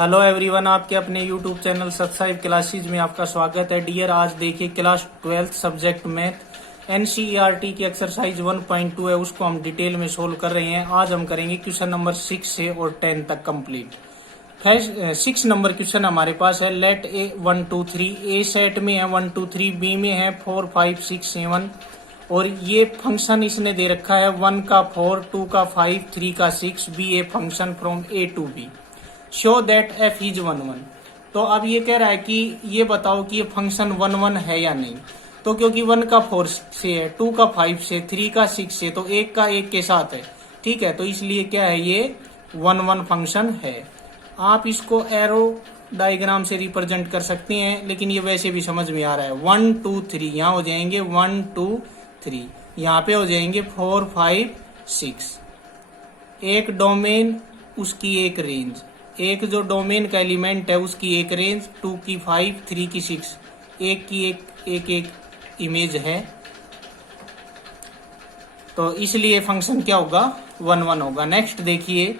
Hello everyone, आपके अपने YouTube channel subscribe classes में आपका स्वागत है। डियर, आज देखिए क्लास 12 सब्जेक्ट मैथ एनसीईआरटी की एक्सरसाइज 1.2 है, उसको हम डिटेल में सोल्व कर रहे हैं। आज हम करेंगे क्वेश्चन नंबर 6 से और 10 तक कंप्लीट। 6 नंबर क्वेश्चन हमारे पास है। लेट ए 1 2 3 ए सेट में है 1 2 3, बी में है 4 5 6 7 और ये फंक्शन इसने दे रखा है 1 का 4, 2 का 5, 3 का 6, be a function from A to B. Show that f is 1 1। तो अब ये कह रहा है कि ये बताओ कि ये फंक्शन 1 1 है या नहीं। तो क्योंकि 1 का 4 से है, 2 का 5 से, 3 का 6 से, तो 1 का 1 के साथ है। ठीक है, तो इसलिए क्या है, ये 1 1 फंक्शन है। आप इसको एरो डायग्राम से रिप्रेजेंट कर सकते हैं, लेकिन ये वैसे भी समझ में आ रहा है। 1 2 3 यहाँ हो जाएंगे 1 2 3, यहाँ पे हो जाएंगे 4 5 6। एक डोमेन, उसकी एक रेंज, एक जो डोमेन का एलिमेंट है उसकी एक रेंज, 2 की 5, 3 की 6, एक की एक इमेज है। तो इसलिए फंक्शन क्या होगा, 1 1 होगा। नेक्स्ट देखिए,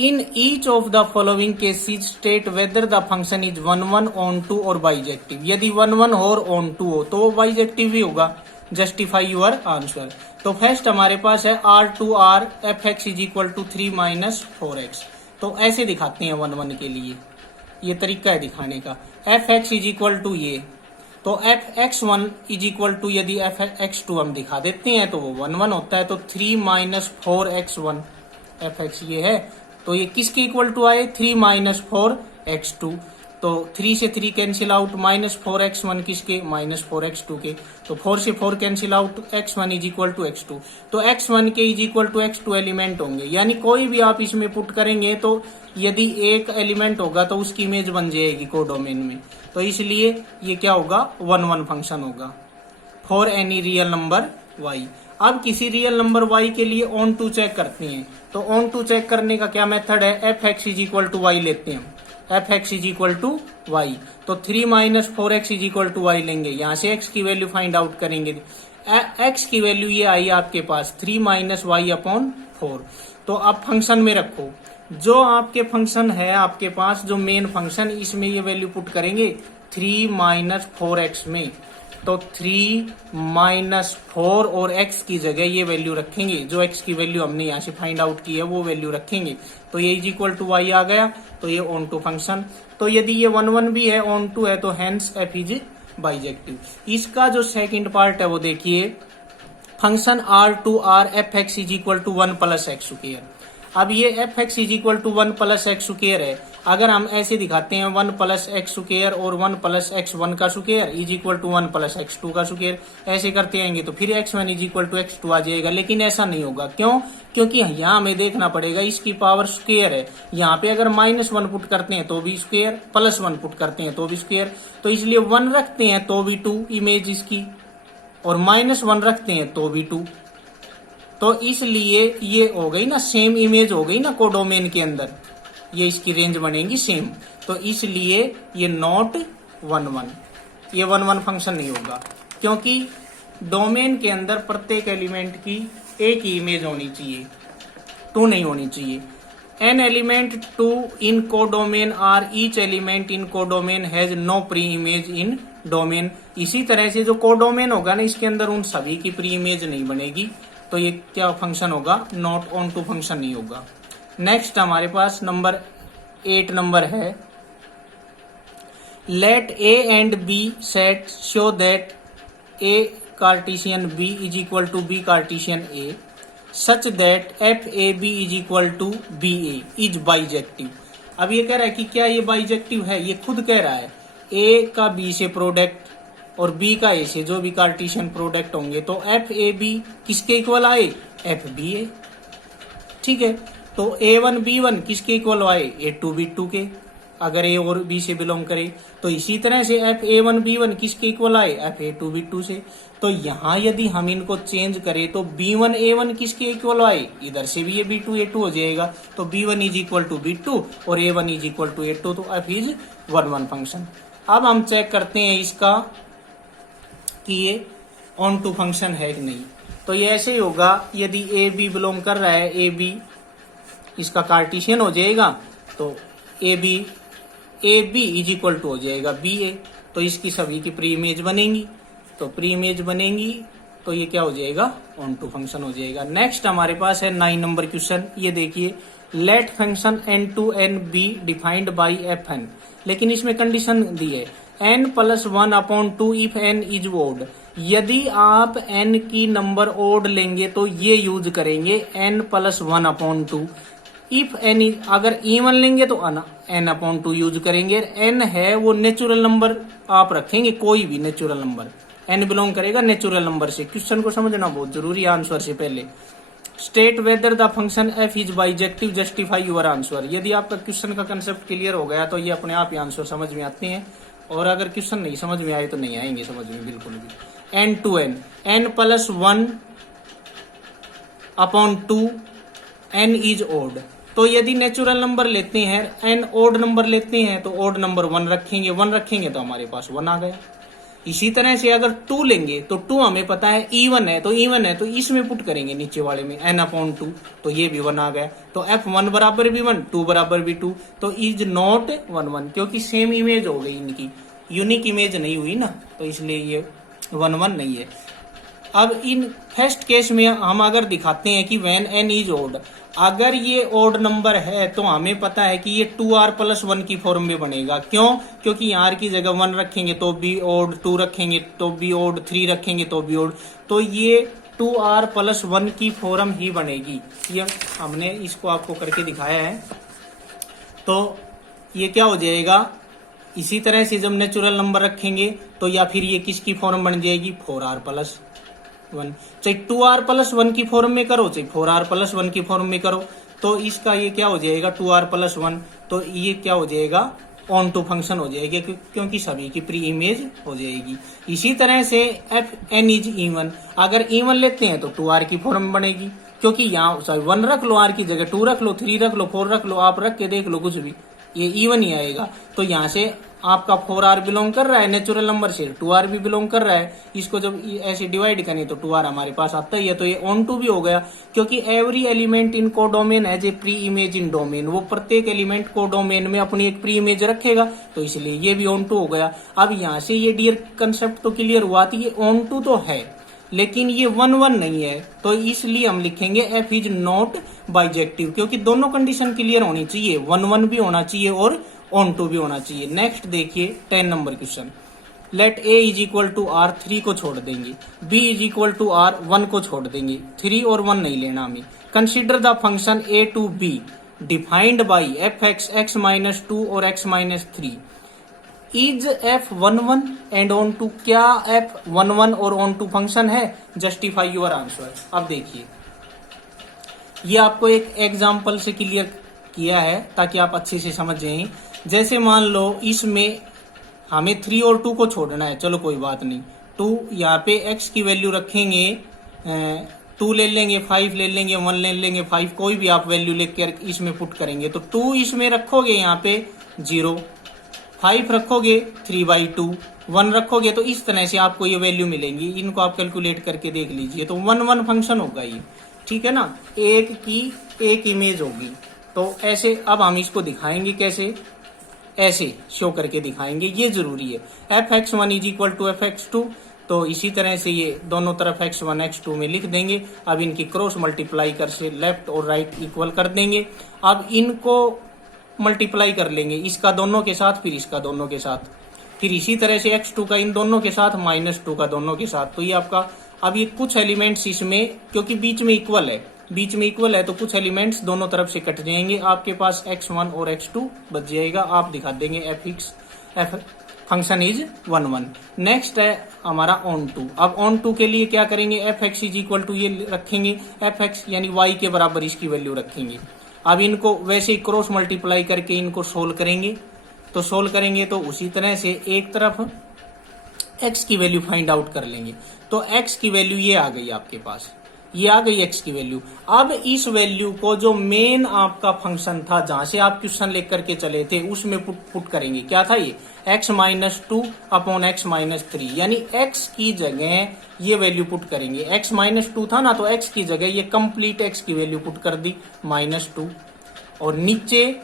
in each of the following cases state whether the function is 1 1 onto और बाइजेक्टिव। यदि 1 1 हो और ऑन टू हो तो बाइजेक्टिव भी होगा। Justify your answer. तो फर्स्ट हमारे पास है R2R f x is equal to 3 minus 4x। तो ऐसे दिखाते हैं 1 1 के लिए, ये तरीका है दिखाने का। F x is equal to ये, तो f x 1 is equal to, यदि एफ एक्स 2 हम दिखा देते हैं तो वो 1 1 होता है। तो 3 माइनस 4x1 एफ एक्स ये है, तो ये किसके इक्वल टू आए, 3 माइनस 4x2। तो 3 से 3 कैंसिल आउट, माइनस 4x1 किसके, माइनस 4x2 के। तो 4 से 4 cancel out, x1 is equal to x2। तो x1 के is equal to x2 element होंगे, यानी कोई भी आप इसमें पुट करेंगे तो यदि एक एलिमेंट होगा तो उसकी इमेज बन जाएगी कोडोमेन में। तो इसलिए ये क्या होगा, 1 1 फंक्शन होगा for any real number y। अब किसी रियल नंबर y के लिए ऑन टू चेक करते हैं। तो ऑन टू चेक करने का क्या मेथड है, f x is equal to y लेते हैं। F x is equal to y, तो 3 minus 4x is equal to y लेंगे। यहां से x की वैल्यू फाइंड आउट करेंगे। x की वैल्यू ये आई आपके पास 3 माइनस वाई अपॉन 4। तो अब फंक्शन में रखो, जो आपके फंक्शन है आपके पास, जो मेन फंक्शन, इसमें ये वैल्यू पुट करेंगे 3 माइनस 4x में। तो 3 माइनस 4 और x की जगह ये वैल्यू रखेंगे, जो x की वैल्यू हमने यहाँ से फाइंड आउट की है वो वैल्यू रखेंगे। तो ये इज इक्वल टू वाई आ गया, तो ये ऑन टू फंक्शन। तो यदि ये 1 1 भी है, ऑन टू है, तो हेंस एफ इज बाइजेक्टिव। इसका जो सेकंड पार्ट है वो देखिए, function R2R f x is equal to 1 plus x square. अब ये f x is equal to 1 plus x square है। अगर हम ऐसे दिखाते हैं 1 प्लस एक्स स्क्वायर और 1 प्लस x1 का square is equal to 1 plus x2 का स्क्वायर, ऐसे करते आएंगे तो फिर x1 is equal to x2 आ जाएगा। लेकिन ऐसा नहीं होगा, क्यों, क्योंकि यहाँ हमें देखना पड़ेगा इसकी पावर स्क्वायर है। यहाँ पे अगर -1 पुट करते हैं तो भी स्क्वायर, +1 पुट करते हैं तो भी स्क्वायर। तो इसलिए 1 रखते हैं तो भी 2 इमेज इसकी, और -1 रखते हैं तो भी 2। तो इसलिए ये हो गई ना सेम इमेज हो गई ना कोडोमेन के अंदर, ये इसकी रेंज बनेगी सेम। तो इसलिए ये नॉट 1 1, ये 1 1 फंक्शन नहीं होगा, क्योंकि डोमेन के अंदर प्रत्येक एलिमेंट की एक ही इमेज होनी चाहिए, 2 नहीं होनी चाहिए। An element 2 in codomain or each element in codomain has no preimage in domain. इसी तरह से जो कोडोमेन होगा ना, इसके अंदर उन सभी की प्री इमेज नहीं बनेगी। तो ये क्या फंक्शन होगा, नॉट ऑन टू फंक्शन नहीं होगा। नेक्स्ट हमारे पास नंबर 8 नंबर है। Let A and B set show that A Cartesian B is equal to B Cartesian A such that f A B is equal to B A is bijective. अब ये कह रहा है कि क्या ये बाइजेक्टिव है, ये खुद कह रहा है। ए का बी से प्रोडक्ट और बी का ए से, जो भी कार्टेशियन प्रोडक्ट होंगे, तो एफ ए बी किसके इक्वल आए, एफ बी ए। ठीक है, तो A1 B1 किसके इक्वल आए, A2 B2 के, अगर A और B से बिलोंग करे। तो इसी तरह से एफ A1 B1 किसके इक्वल आए, एफ A2 B2 से। तो यहाँ यदि हम इनको चेंज करें तो B1 A1 किसके इक्वल आए, इधर से भी ये B2 A2 हो जाएगा। तो B1 is equal to B2 और A1 is equal to A2, तो एफ इज 1 1 फंक्शन। अब हम चेक करते हैं इसका कि ये ऑन टू फंक्शन है कि नहीं। तो ये ऐसे ही होगा, यदि ए बी बिलोंग कर रहा है, ए बी इसका कार्टेशियन हो जाएगा तो A B is equal to हो जाएगा बी ए। तो इसकी सभी की प्री इमेज बनेंगी, तो प्री इमेज बनेंगी तो ये क्या हो जाएगा, ऑन टू फंक्शन हो जाएगा। नेक्स्ट हमारे पास है 9 नंबर क्वेश्चन, ये देखिए let function n to n be defined by f n, लेकिन इसमें कंडीशन दी है n plus 1 upon 2 if n is odd. यदि आप n की नंबर ओड लेंगे तो ये यूज करेंगे n plus 1 upon 2। If n अगर इवन लेंगे तो n अपॉन 2 यूज करेंगे। n है वो नेचुरल नंबर आप रखेंगे, कोई भी नेचुरल नंबर, n बिलोंग करेगा नेचुरल नंबर से। क्वेश्चन को समझना बहुत जरूरी है आंसर से पहले। State whether the function f is bijective justify your answer. यदि आपका क्वेश्चन का कंसेप्ट क्लियर हो गया तो ये अपने आप ही आंसर समझ में आते हैं, और अगर क्वेश्चन नहीं समझ में आए तो नहीं आएंगे समझ में बिल्कुल भी। n to n plus 1 upon 2 n is odd. तो यदि नेचुरल नंबर लेते हैं, n ओड नंबर लेते हैं तो ओड नंबर 1 रखेंगे, 1 रखेंगे तो हमारे पास 1 आ गया। इसी तरह से अगर 2 लेंगे तो 2 हमें पता है इवन है, तो इसमें पुट करेंगे नीचे वाले में n अपॉन 2, तो ये भी 1 आ गया। तो f1 बराबर भी 1, 2 बराबर भी 2, तो इज नॉट 1 1, क्योंकि सेम इमेज हो गई इनकी, यूनिक इमेज नहीं हुई ना, तो इसलिए ये 1 1 नहीं है। अब इन फर्स्ट केस में हम अगर दिखाते हैं कि व्हेन n इज ओड, अगर ये ओड नंबर है तो हमें पता है कि ये 2r प्लस 1 की फॉर्म में बनेगा। क्यों? क्योंकि r की जगह 1 रखेंगे तो भी ओड, 2 रखेंगे तो भी ओड, 3 रखेंगे तो भी ओड, तो ये 2r प्लस 1 की फॉर्म ही बनेगी। ये हमने इसको आपको करके दिखाया है। तो ये क्या हो जाएगा, इसी तरह से जब नेचुरल नंबर रखेंगे तो या फिर ये किसकी फॉर्म बन जाएगी, 4r प्लस 1। चाहे 2r प्लस 1 की फॉर्म में करो, चाहे 4r प्लस 1 की फॉर्म में करो, तो इसका ये क्या हो जाएगा 2r प्लस 1, तो ये क्या हो जाएगा, ऑन टू फंक्शन हो जाएगी, क्योंकि सभी की प्री इमेज हो जाएगी। इसी तरह से एफ एन इज इवन, अगर इवन लेते हैं तो 2r की फॉर्म बनेगी, क्योंकि यहाँ 1 रख लो, r की जगह 2 रख लो, 3 रख लो, 4 रख लो, आप रख के देख लो कुछ भी, ये इवन ही आएगा। तो यहाँ से आपका 4r बिलोंग कर रहा है नेचुरल नंबर से, 2r भी बिलोंग कर रहा है, इसको जब ऐसे डिवाइड करें तो 2r हमारे पास आता ही है। तो ये ऑन टू भी हो गया, क्योंकि every element in codomain has a pre image in domain, वो प्रत्येक एलिमेंट कोडोमेन में अपनी एक प्री इमेज रखेगा, तो इसलिए ये भी ऑन टू हो गया। अब यहाँ से ये डियर कंसेप्ट तो क्लियर हुआ था, ये ऑन टू तो है लेकिन ये 1 1 नहीं है, तो इसलिए हम लिखेंगे f इज नॉट बाइजेक्टिव, क्योंकि दोनों कंडीशन क्लियर होनी चाहिए, 1 1 भी होना चाहिए और ऑन टू भी होना चाहिए। नेक्स्ट देखिए 10 number question, let a is equal to r, 3 को छोड़ देंगे, b is equal to r, 1 को छोड़ देंगे, 3 और 1 नहीं लेना हमें। Consider the function a to b defined by fx x minus 2 और x minus 3 is f 1 1 and onto. क्या f 1 1 और ऑन टू फंक्शन है? Justify your answer. अब देखिए ये आपको एक एग्जाम्पल से क्लियर किया है ताकि आप अच्छे से समझ जाएं। जैसे मान लो इसमें हमें 3 और 2 को छोड़ना है, चलो कोई बात नहीं, 2 यहाँ पे x की वैल्यू रखेंगे, 2 ले लेंगे, 5 ले लेंगे, 1 ले लेंगे, 5 कोई भी आप वैल्यू लेकर इसमें पुट करेंगे, तो 2 इसमें रखोगे यहाँ पे 0, 5 रखोगे 3/2, 1 रखोगे, तो इस तरह से आपको ये वैल्यू मिलेंगी। इनको आप कैलकुलेट करके देख लीजिए, तो 1 1 फंक्शन होगा ये, ठीक है ना, एक की एक इमेज होगी। तो ऐसे अब हम इसको दिखाएंगे कैसे, ऐसे शो करके दिखाएंगे, ये जरूरी है। fx1 is equal to fx2, तो इसी तरह से ये दोनों तरफ x1 x2 में लिख देंगे। अब इनकी क्रॉस मल्टीप्लाई कर से लेफ्ट और राइट इक्वल कर देंगे। अब इनको मल्टीप्लाई कर लेंगे, इसका दोनों के साथ, फिर इसका दोनों के साथ, फिर इसी तरह से x2 का इन दोनों के साथ, -2 का दोनों के साथ। तो ये आपका, अब ये कुछ एलिमेंट्स इसमें, क्योंकि बीच में इक्वल है, तो कुछ एलिमेंट्स दोनों तरफ से कट जाएंगे, आपके पास x1 और x2 बच जाएगा। आप दिखा देंगे f फंक्शन इज 1 1। नेक्स्ट है हमारा ऑन टू। अब ऑन टू के लिए क्या करेंगे, fx इज इक्वल टू ये रखेंगे, fx यानी y के बराबर इसकी वैल्यू रखेंगे। अब इनको वैसे ही क्रॉस मल्टीप्लाई करके इनको सोल्व करेंगे, तो उसी तरह से एक तरफ x की वैल्यू फाइंड आउट कर लेंगे। तो x की वैल्यू ये आ गई आपके पास, ये आ गई x की वैल्यू। अब इस वैल्यू को जो मेन आपका फंक्शन था, जहां से आप क्वेश्चन लेकर के चले थे, उसमें पुट करेंगे। क्या था ये, x minus 2 upon x minus 3, यानी x की जगह ये वैल्यू पुट करेंगे। x माइनस 2 था ना, तो x की जगह ये कंप्लीट x की वैल्यू पुट कर दी -2। और नीचे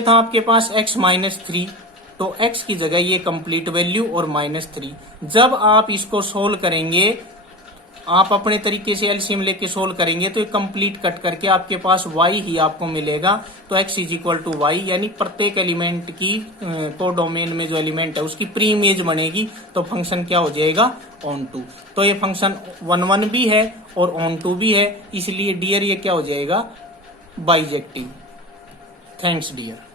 था आपके पास x-3, तो x की जगह ये कंप्लीट वैल्यू और -3। जब आप इसको सोल्व करेंगे, आप अपने तरीके से एलसीएम लेके सोल्व करेंगे तो ये कंप्लीट कट करके आपके पास y ही आपको मिलेगा। तो x = y, यानी प्रत्येक एलिमेंट की को डोमेन में जो एलिमेंट है उसकी प्री इमेज बनेगी, तो फंक्शन क्या हो जाएगा, ऑन टू। तो ये फंक्शन 1 भी है और ऑन टू भी है, इसलिए डियर ये क्या हो जाएगा, बाइजेक्टिव। Thanks dear.